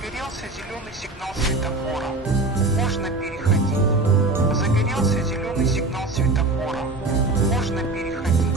Загорелся зеленый сигнал светофора. Можно переходить. Загорелся зеленый сигнал светофора. Можно переходить.